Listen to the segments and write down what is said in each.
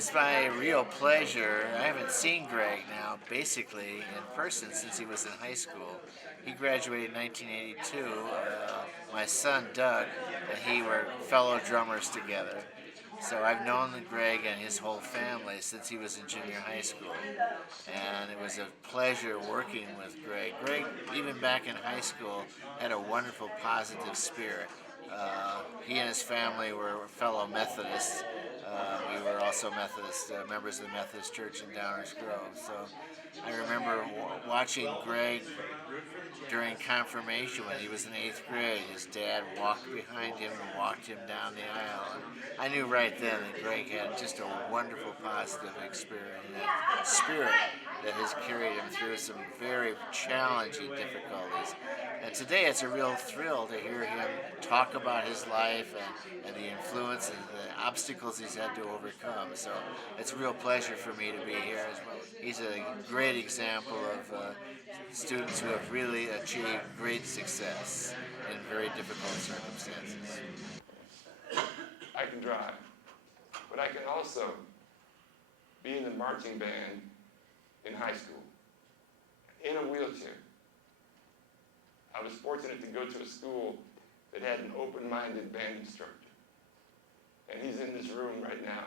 was my real pleasure. I haven't seen Greg now, basically, in person since he was in high school. He graduated in 1982. My son, Doug, and he were fellow drummers together. So I've known Greg and his whole family since he was in junior high school. And it was a pleasure working with Greg. Greg, even back in high school, had a wonderful, positive spirit. He and his family were fellow Methodists. We were also Methodist members of the Methodist Church in Downers Grove. So I remember watching Greg during confirmation when he was in 8th grade. His dad walked behind him and walked him down the aisle. And I knew right then that Greg had just a wonderful, positive experience, and spirit that has carried him through some very challenging difficulties. And today it's a real thrill to hear him talk about his life and the influence and the obstacles he's had to overcome. So it's a real pleasure for me to be here as well. He's a great example of students who have really achieved great success in very difficult circumstances. I can drive, but I can also be in the marching band in high school, in a wheelchair. I was fortunate to go to a school that had an open-minded band instructor. And he's in this room right now.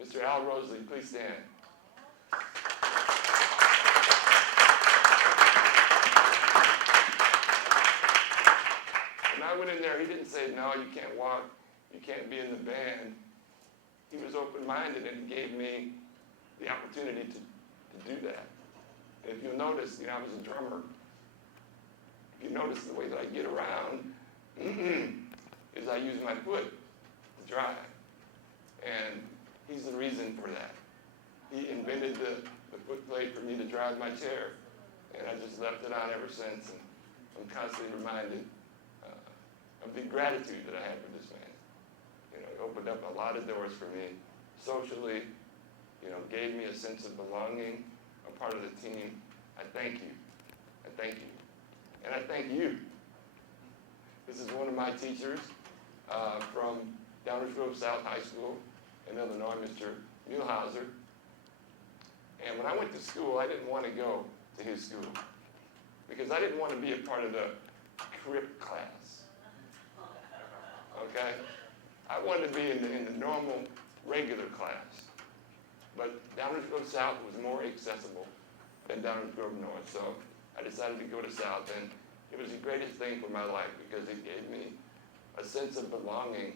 Mr. Al Roslieb, please stand. When I went in there, he didn't say, no, you can't walk, you can't be in the band. He was open-minded and gave me the opportunity to do that. And if you'll notice, I was a drummer. If you notice the way that I get around, is I use my foot to drive. And he's the reason for that. He invented the foot plate for me to drive my chair. And I just left it on ever since. And I'm constantly reminded of the gratitude that I have for this man. He opened up a lot of doors for me socially, gave me a sense of belonging. I'm part of the team. I thank you. I thank you. And I thank you. This is one of my teachers from Downers Grove South High School in Illinois, Mr. Muelhauser. And when I went to school, I didn't want to go to his school because I didn't want to be a part of the crip class. Okay? I wanted to be in the normal, regular class. But Downers Grove South was more accessible than Downers Grove North. So I decided to go to South, and it was the greatest thing for my life because it gave me a sense of belonging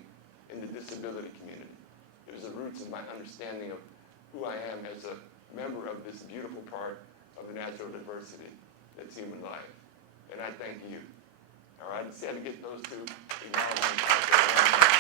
in the disability community. It was the roots of my understanding of who I am as a member of this beautiful part of the natural diversity that's human life. And I thank you. All right, see how to get those two acknowledgments.